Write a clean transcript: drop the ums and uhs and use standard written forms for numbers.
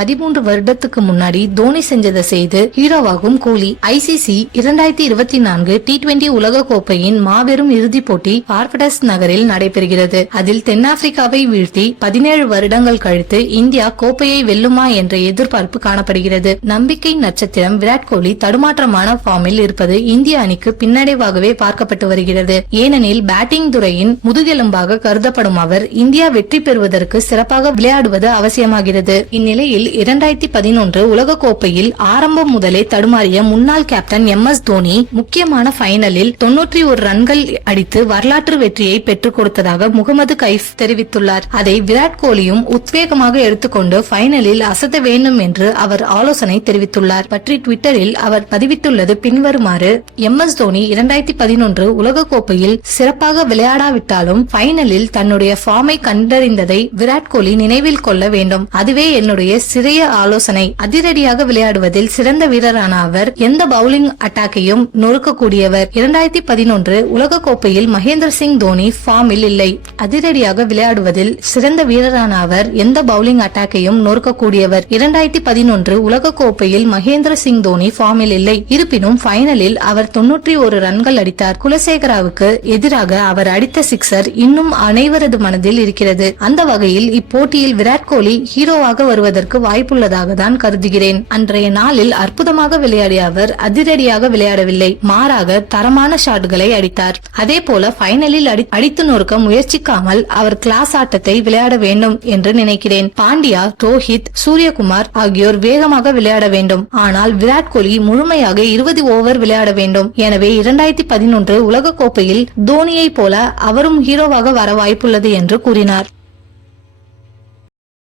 13 வருடத்துக்கு முன்னாடி தோனி செஞ்சதை செய்து ஹீரோவாகும் கோலி. ஐசிசி 2024 T20 உலக கோப்பையின் மாபெரும் இறுதிப் போட்டி பார்படஸ் நகரில் நடைபெறுகிறது. அதில் தென்னாப்பிரிக்காவை வீழ்த்தி 17 வருடங்கள் கழித்து இந்தியா கோப்பையை வெல்லுமா என்ற எதிர்பார்ப்பு காணப்படுகிறது. நம்பிக்கை நட்சத்திரம் விராட் கோலி தடுமாற்றமான ஃபார்மில் இருப்பது இந்திய அணிக்கு பின்னடைவாகவே பார்க்கப்பட்டு வருகிறது. ஏனெனில் பேட்டிங் துறையின் முதுகெலும்பாக கருதப்படும் அவர் இந்தியா வெற்றி பெறுவதற்கு சிறப்பாக விளையாடுவது அவசியமாகிறது. இந்நிலையில் 2011 உலக கோப்பையில் ஆரம்பம் முதலே தடுமாறிய முன்னாள் கேப்டன் MS தோனி முக்கியமான பைனலில் 91 ரன்கள் அடித்து வரலாற்று வெற்றியை பெற்றுக் கொடுத்ததாக முகமது கைஃப் தெரிவித்துள்ளார். அதை விராட் கோலியும் உத்வேகமாக எடுத்துக்கொண்டு பைனலில் அசத்த வேண்டும் என்று அவர் ஆலோசனை தெரிவித்துள்ளார். பற்றி ட்விட்டரில் அவர் பதிவிட்டுள்ளது பின்வருமாறு: MS தோனி 2011 உலக கோப்பையில் சிறப்பாக விளையாடாவிட்டாலும் பைனலில் தன்னுடைய ஃபார்மை கண்டறிந்ததை விராட் கோலி நினைவில் கொள்ள வேண்டும். அதுவே என்னுடைய சிறிய ஆலோசனை. அதிரடியாக விளையாடுவதில் சிறந்த வீரரான அவர் எந்த பவுலிங் அட்டாக்கையும் நொறுக்கக்கூடியவர். 2011 உலக கோப்பையில் மகேந்திர சிங் தோனி ஃபார்மில் இல்லை. அதிரடியாக விளையாடுவதில் சிறந்த வீரரான அவர் எந்த பவுலிங் அட்டாக்கையும் நொறுக்கக்கூடியவர். 2011 உலக கோப்பையில் மகேந்திர சிங் தோனி ஃபார்மில் இல்லை. இருப்பினும் பைனலில் அவர் 91 ரன்கள் அடித்தார். குலசேகராவுக்கு எதிராக அவர் அடித்த சிக்ஸர் இன்னும் அனைவரது மனதில் இருக்கிறது. அந்த வகையில் இப்போட்டியில் விராட் கோலி ஹீரோவாக வருவதற்கு வாய்ப்புள்ளதாக தான் கருதுகிறேன். அன்றைய நாளில் அற்புதமாக விளையாடிய அவர் அதிரடியாக விளையாடவில்லை, மாறாக தரமான ஷாட்களை அடித்தார். அதே போல பைனலில் அடித்து நொறுக்க முயற்சிக்காமல் அவர் கிளாஸ் ஆட்டத்தை விளையாட வேண்டும் என்று நினைக்கிறேன். பாண்டியா, ரோஹித், சூரியகுமார் ஆகியோர் வேகமாக விளையாட வேண்டும். ஆனால் விராட் கோலி முழுமையாக 20 ஓவர் விளையாட வேண்டும். எனவே 2011 உலக கோப்பையில் தோனியை போல அவரும் ஹீரோவாக வர வாய்ப்புள்ளது என்று கூறினார்.